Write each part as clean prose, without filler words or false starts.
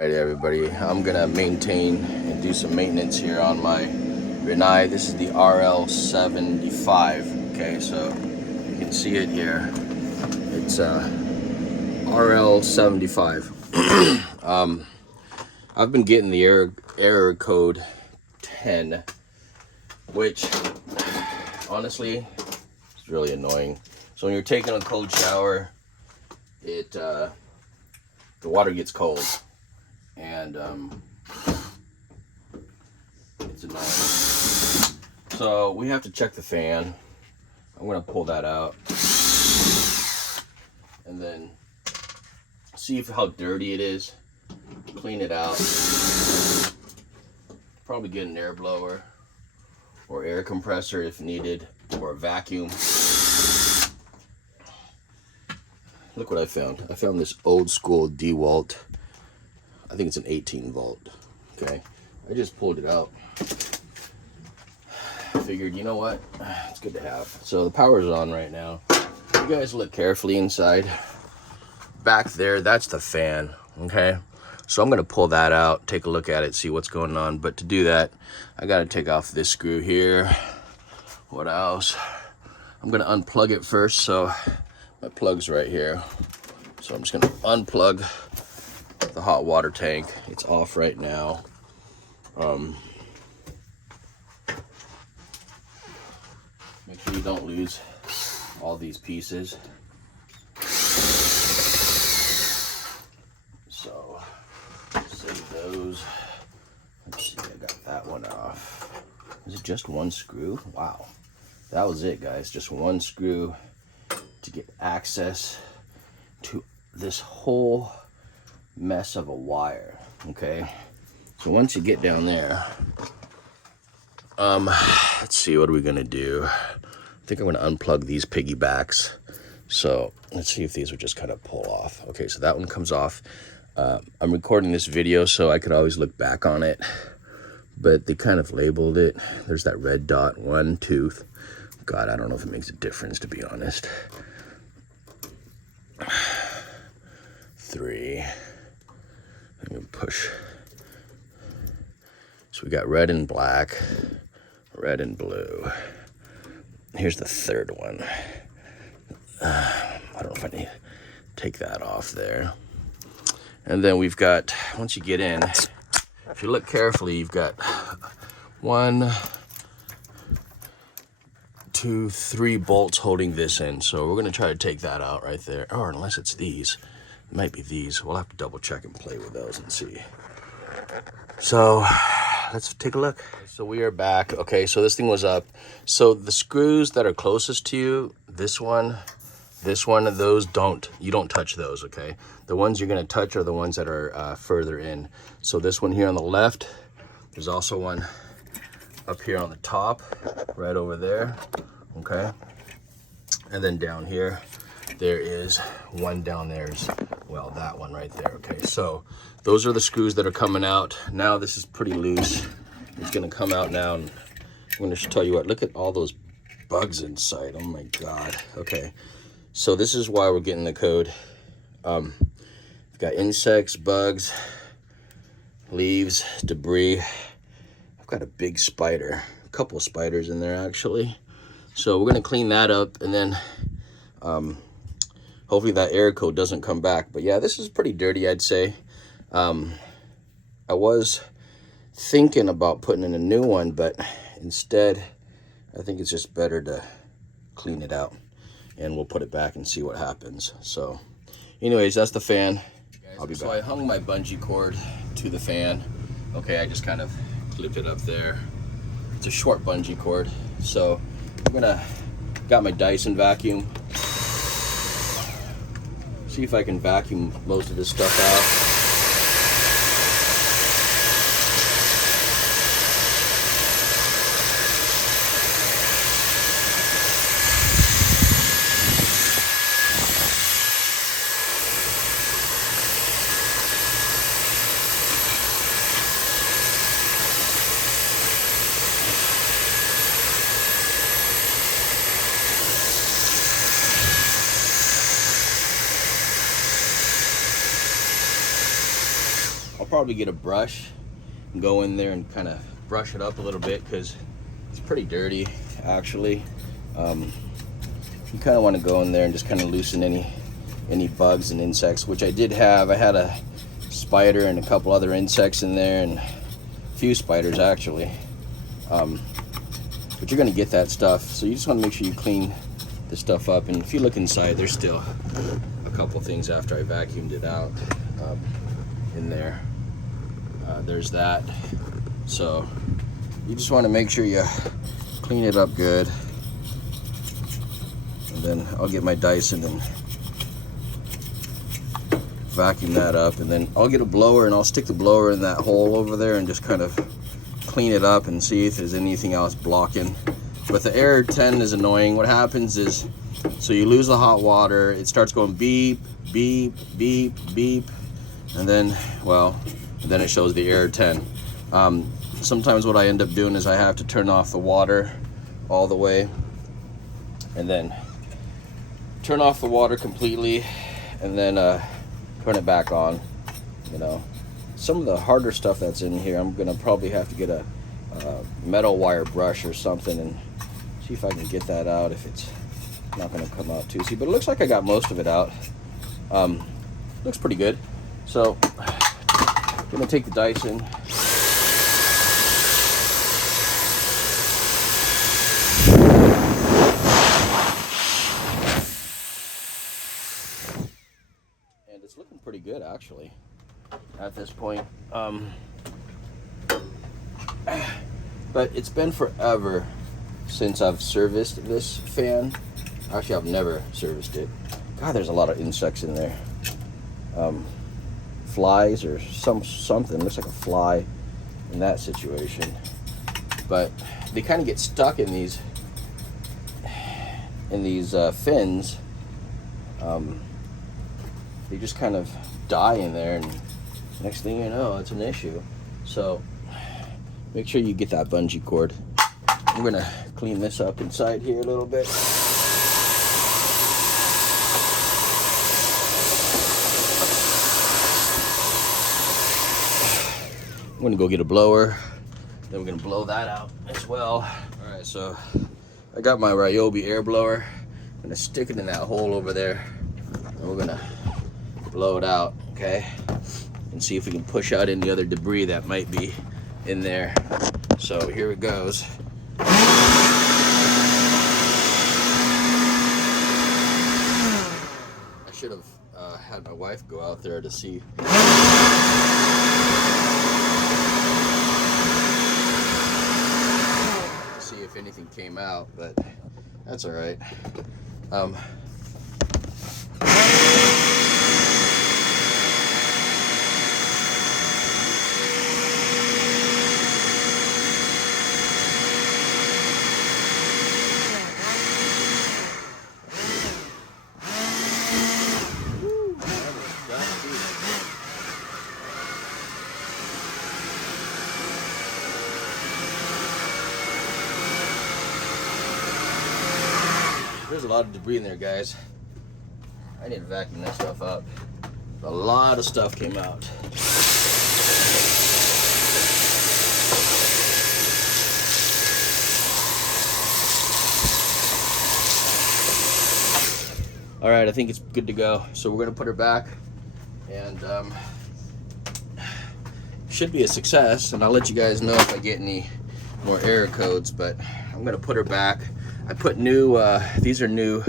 Alright everybody, I'm gonna maintain and do some maintenance here on my Rinnai. This is the RL75. Okay, so you can see it here. It's RL75. I've been getting the error code 10, which honestly is really annoying. So when you're taking a cold shower, the water gets cold. And it's annoying. So we have to check the fan. I'm gonna pull that out and then see how dirty it is. Clean it out. Probably get an air blower or air compressor if needed, or a vacuum. Look what I found. I found this old school DeWalt. I think it's an 18 volt. Okay, I just pulled it out. Figured, you know what, it's good to have. So the power's on right now. You guys look carefully inside. Back there, that's the fan. Okay, so I'm gonna pull that out, take a look at it, see what's going on. But to do that, I gotta take off this screw here. What else? I'm gonna unplug it first. So my plug's right here. So I'm just gonna unplug the hot water tank. It's off right now. Make sure you don't lose all these pieces. So save those. Let's see, I got that one off. Is it just one screw? Wow, that was it, guys. Just one screw to get access to this whole mess of a wire. Okay, so once you get down there, let's see, what are we gonna do? I think I'm gonna unplug these piggybacks. So let's see if these will just kind of pull off. Okay, so that one comes off. I'm recording this video so I could always look back on it, but they kind of labeled it. There's that red dot, one tooth. God, I don't know if it makes a difference, to be honest. 3. I'm gonna push. So we got red and black, red and blue. Here's the third one. I don't know if I need to take that off there. And then we've got, once you get in, if you look carefully, you've got 1, 2, 3 bolts holding this in. So we're gonna try to take that out right there. Or unless it's these. It might be these. We'll have to double check and play with those and see. So let's take a look. So we are back. Okay, so this thing was up. So the screws that are closest to you, this one, those you don't touch those. Okay, the ones you're gonna touch are the ones that are further in. So this one here on the left, there's also one up here on the top, right over there. Okay, and then down here, there is one down there as well, that one right there. Okay, so those are the screws that are coming out. Now this is pretty loose. It's gonna come out now, and I'm gonna tell you what, look at all those bugs inside. Oh my God. Okay, so this is why we're getting the code. We've got insects, bugs, leaves, debris. I've got a big spider, a couple of spiders in there actually. So we're gonna clean that up, and then hopefully that error code doesn't come back. But yeah, this is pretty dirty, I'd say. I was thinking about putting in a new one, but instead, I think it's just better to clean it out, and we'll put it back and see what happens. So anyways, that's the fan. I'll be back. So I hung my bungee cord to the fan. Okay, I just kind of clipped it up there. It's a short bungee cord. So I'm got my Dyson vacuum. See if I can vacuum most of this stuff out. probably get a brush and go in there and kind of brush it up a little bit, because it's pretty dirty actually. You kind of want to go in there and just kind of loosen any bugs and insects, which I did have. I had a spider and a couple other insects in there, and a few spiders actually. But you're going to get that stuff, so you just want to make sure you clean the stuff up. And if you look inside, there's still a couple things after I vacuumed it out in there. There's that. So you just want to make sure you clean it up good. And then I'll get my Dyson and vacuum that up, and then I'll get a blower and I'll stick the blower in that hole over there and just kind of clean it up and see if there's anything else blocking. But the air 10 is annoying. What happens is, so you lose the hot water, it starts going beep, beep, beep, beep, and then, well, then it shows the air 10. Sometimes what I end up doing is I have to turn off the water all the way, and then turn off the water completely, and then turn it back on. You know, some of the harder stuff that's in here, I'm gonna probably have to get a metal wire brush or something and see if I can get that out, if it's not gonna come out too. See, but it looks like I got most of it out. Looks pretty good. So I'm gonna take the Dyson. And it's looking pretty good actually at this point. But it's been forever since I've serviced this fan. Actually, I've never serviced it. God, there's a lot of insects in there. Flies or something. Looks like a fly in that situation. But they kind of get stuck in these fins. They just kind of die in there, and next thing you know, it's an issue. So make sure you get that bungee cord. I'm gonna clean this up inside here a little bit. I'm gonna go get a blower, then we're gonna blow that out as well. All right, so I got my Ryobi air blower. I'm gonna stick it in that hole over there, and we're gonna blow it out, okay? And see if we can push out any other debris that might be in there. So here it goes. I should have had my wife go out there to see. See if anything came out, but that's all right. There's a lot of debris in there, guys. I need to vacuum that stuff up. A lot of stuff came out. All right, I think it's good to go. So we're gonna put her back, and should be a success. And I'll let you guys know if I get any more error codes, but I'm gonna put her back. I put new, these are new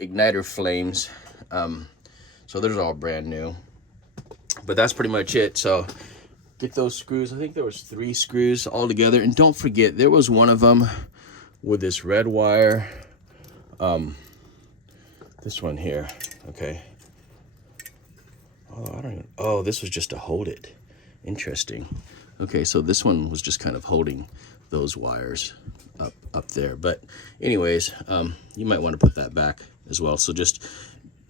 igniter flames. So those are all brand new, but that's pretty much it. So get those screws. I think there was 3 screws all together. And don't forget, there was one of them with this red wire. This one here, okay. Oh, I don't even, oh, this was just to hold it. Interesting. Okay, so this one was just kind of holding those wires up there. But anyways, you might want to put that back as well. So just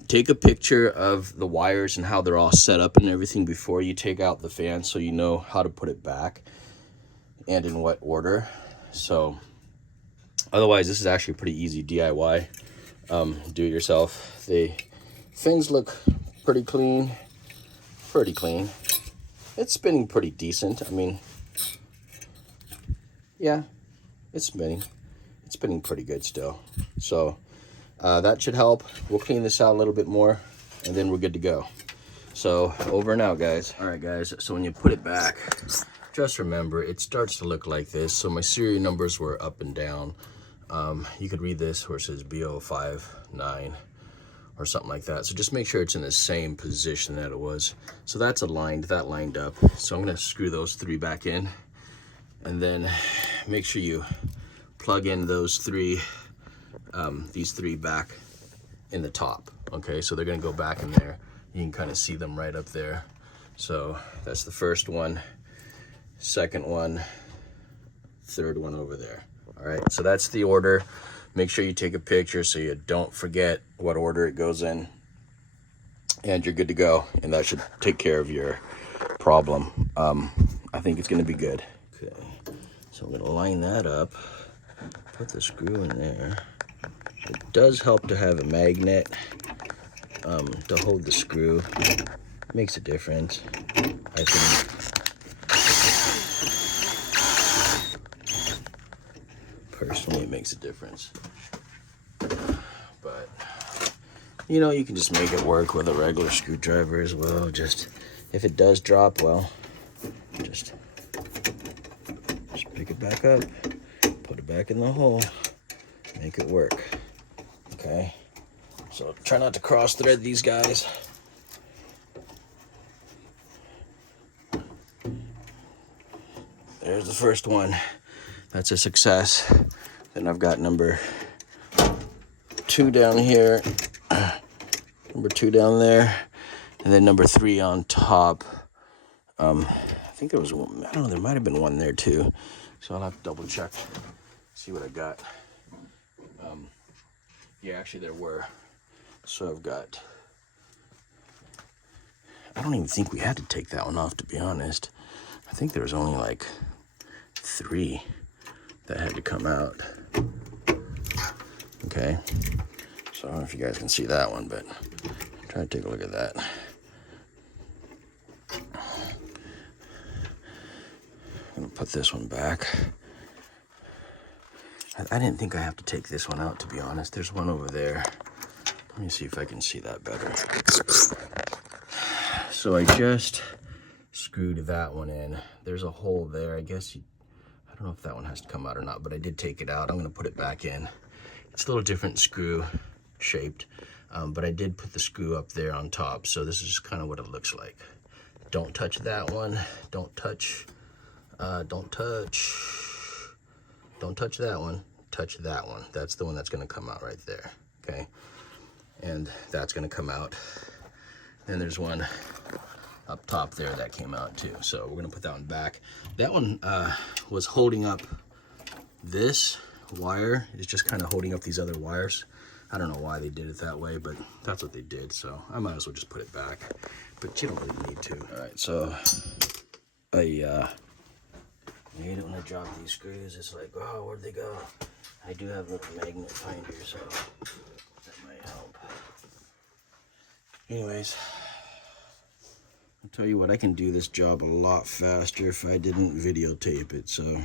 take a picture of the wires and how they're all set up and everything before you take out the fan, so you know how to put it back and in what order. So otherwise, this is actually pretty easy DIY, do it yourself. The fins look pretty clean, it's spinning pretty decent. I mean, yeah, it's spinning. It's spinning pretty good still. So that should help. We'll clean this out a little bit more, and then we're good to go. So over and out, guys. All right, guys, so when you put it back, just remember, it starts to look like this. So my serial numbers were up and down. You could read this where it says B059 or something like that. So just make sure it's in the same position that it was. So that's aligned, that lined up. So I'm gonna screw those 3 back in, and then make sure you plug in those 3, these 3 back in the top. Okay, so they're gonna go back in there. You can kind of see them right up there. So that's the first one, second one, third one over there. All right, so that's the order. Make sure you take a picture so you don't forget what order it goes in, and you're good to go. And that should take care of your problem. I think it's gonna be good. Okay, so I'm gonna line that up, put the screw in there. It does help to have a magnet to hold the screw. Makes a difference, I think. Personally, it makes a difference. But, you know, you can just make it work with a regular screwdriver as well. Just, if it does drop, well, just pick it back up, put it back in the hole, make it work. Okay, so try not to cross thread these guys. There's the first one. That's a success. Then I've got number 2 down here, number 2 down there, and then number 3 on top. I think there was one, I don't know, there might have been one there too. So I'll have to double check, see what I got. Yeah, actually there were. So I've got, I don't even think we had to take that one off, to be honest. I think there was only like 3 that had to come out. Okay, so I don't know if you guys can see that one, but try to take a look at that. I'm gonna put this one back. I didn't think I have to take this one out, to be honest. There's one over there. Let me see if I can see that better. So I just screwed that one in. There's a hole there. I guess I don't know if that one has to come out or not, but I did take it out. I'm gonna put it back in. It's a little different screw shaped, but I did put the screw up there on top. So this is just kind of what it looks like. Don't touch that one. Don't touch that one. Touch that one. That's the one that's gonna come out right there, okay? And that's gonna come out. Then there's one up top there that came out too. So we're gonna put that one back. That one was holding up this wire. It's just kind of holding up these other wires. I don't know why they did it that way, but that's what they did. So I might as well just put it back, but you don't really need to. All right, so I hate it when I drop these screws. It's like, oh, where'd they go? I do have a little magnet finder, so that might help. Anyways, I'll tell you what, I can do this job a lot faster if I didn't videotape it, so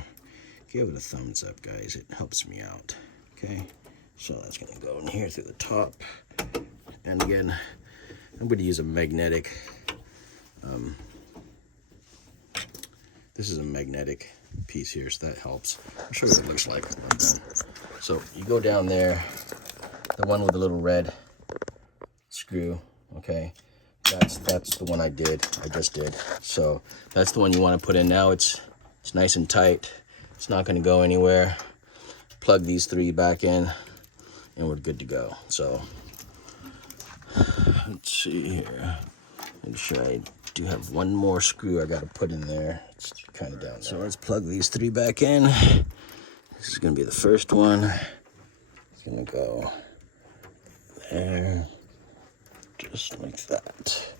give it a thumbs up, guys. It helps me out, okay? So that's gonna go in here through the top. And again, I'm gonna use a magnetic, this is a magnetic piece here, so that helps. I'll show you what it looks like. So you go down there, the one with the little red screw, okay? That's the one I just did. So that's the one you want to put in now. It's nice and tight. It's not going to go anywhere. Plug these 3 back in, and we're good to go. So let's see here. Make sure I do have one more screw I got to put in there. It's kind of down there. So let's plug these 3 back in. This is going to be the first one. It's going to go there, just like that.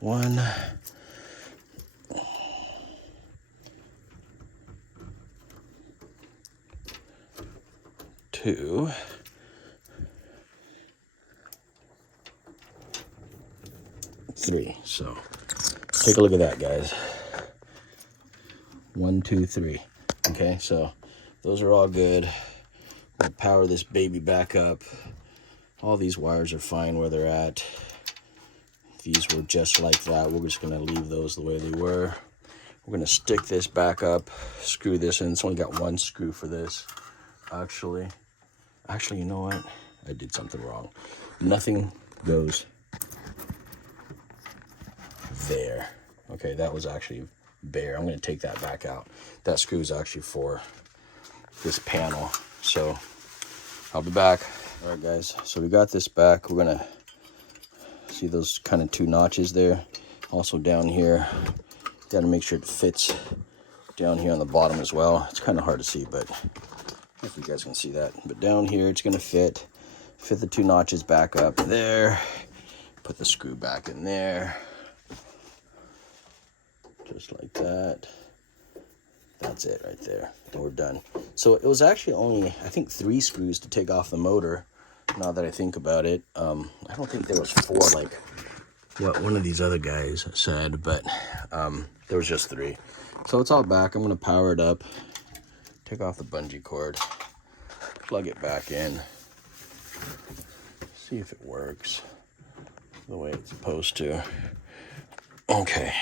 1, 2, 3. So take a look at that, guys. 1, 2, 3. Okay, so those are all good. We'll power this baby back up. All these wires are fine where they're at. These were just like that. We're just gonna leave those the way they were. We're gonna stick this back up, screw this in. It's only got one screw for this. Actually, you know what? I did something wrong. Nothing goes there. Okay, that was actually bare. I'm gonna take that back out. That screw is actually for this panel. So I'll be back. All right, guys, so we got this back. We're gonna see those kind of 2 notches there. Also down here, got to make sure it fits down here on the bottom as well. It's kind of hard to see, but if you guys can see that. But down here, it's gonna fit the 2 notches back up there. Put the screw back in there, just like that. That's it right there, and we're done. So it was actually only, I think, 3 screws to take off the motor, now that I think about it. I don't think there was 4 like what one of these other guys said, but there was just 3. So it's all back. I'm gonna power it up, take off the bungee cord, plug it back in, see if it works the way it's supposed to. Okay,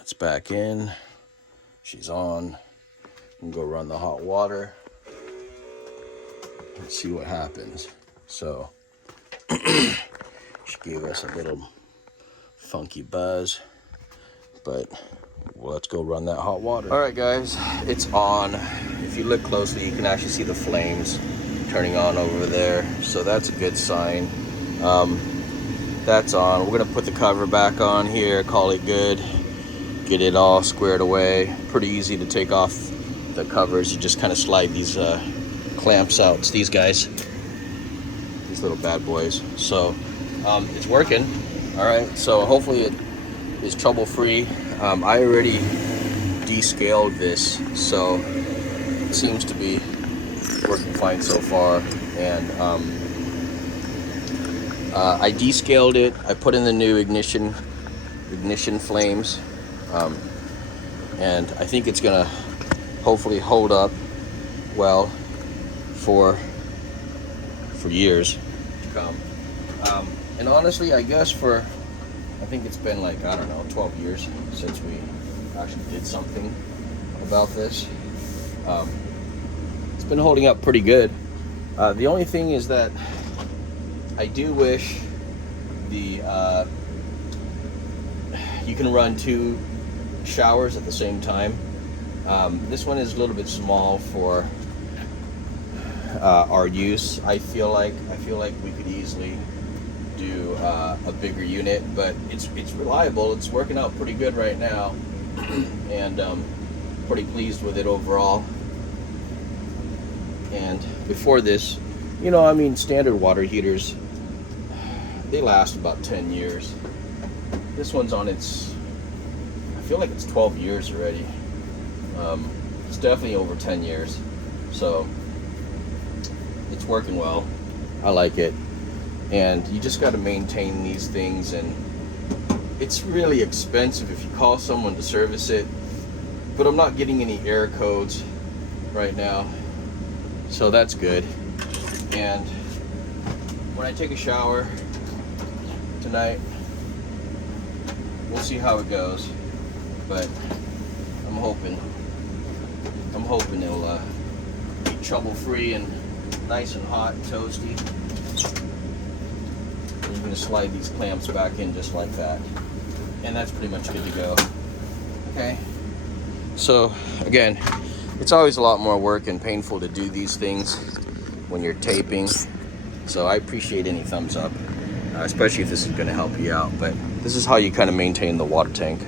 it's back in. She's on. I'm gonna go run the hot water and see what happens. So she gave us a little funky buzz, but let's go run that hot water. All right, guys, it's on. If you look closely, you can actually see the flames turning on over there, so that's a good sign. That's on. We're gonna put the cover back on here, call it good, get it all squared away. Pretty easy to take off the covers. You just kind of slide these clamps out. It's these guys, these little bad boys. So it's working. All right, so hopefully it is trouble-free. I already descaled this, so it seems to be working fine so far. And I descaled it. I put in the new ignition flames, and I think it's gonna hopefully hold up well for years to come. And honestly, I guess I think it's been like, I don't know, 12 years since we actually did something about this. It's been holding up pretty good. The only thing is that I do wish you can run 2 showers at the same time. This one is a little bit small for our use. I feel like we could easily do a bigger unit, but it's reliable. It's working out pretty good right now, and pretty pleased with it overall. And before this, you know, I mean, standard water heaters, they last about 10 years. This one's on its, I feel like it's 12 years already. It's definitely over 10 years, so it's working well. I like it. And you just got to maintain these things, and it's really expensive if you call someone to service it, but I'm not getting any error codes right now, so that's good. And when I take a shower tonight, we'll see how it goes, but I'm hoping it'll be trouble-free and nice and hot and toasty. And you're going to slide these clamps back in just like that, and that's pretty much good to go. Okay, so again, it's always a lot more work and painful to do these things when you're taping, so I appreciate any thumbs up, especially if this is going to help you out. But this is how you kind of maintain the water tank.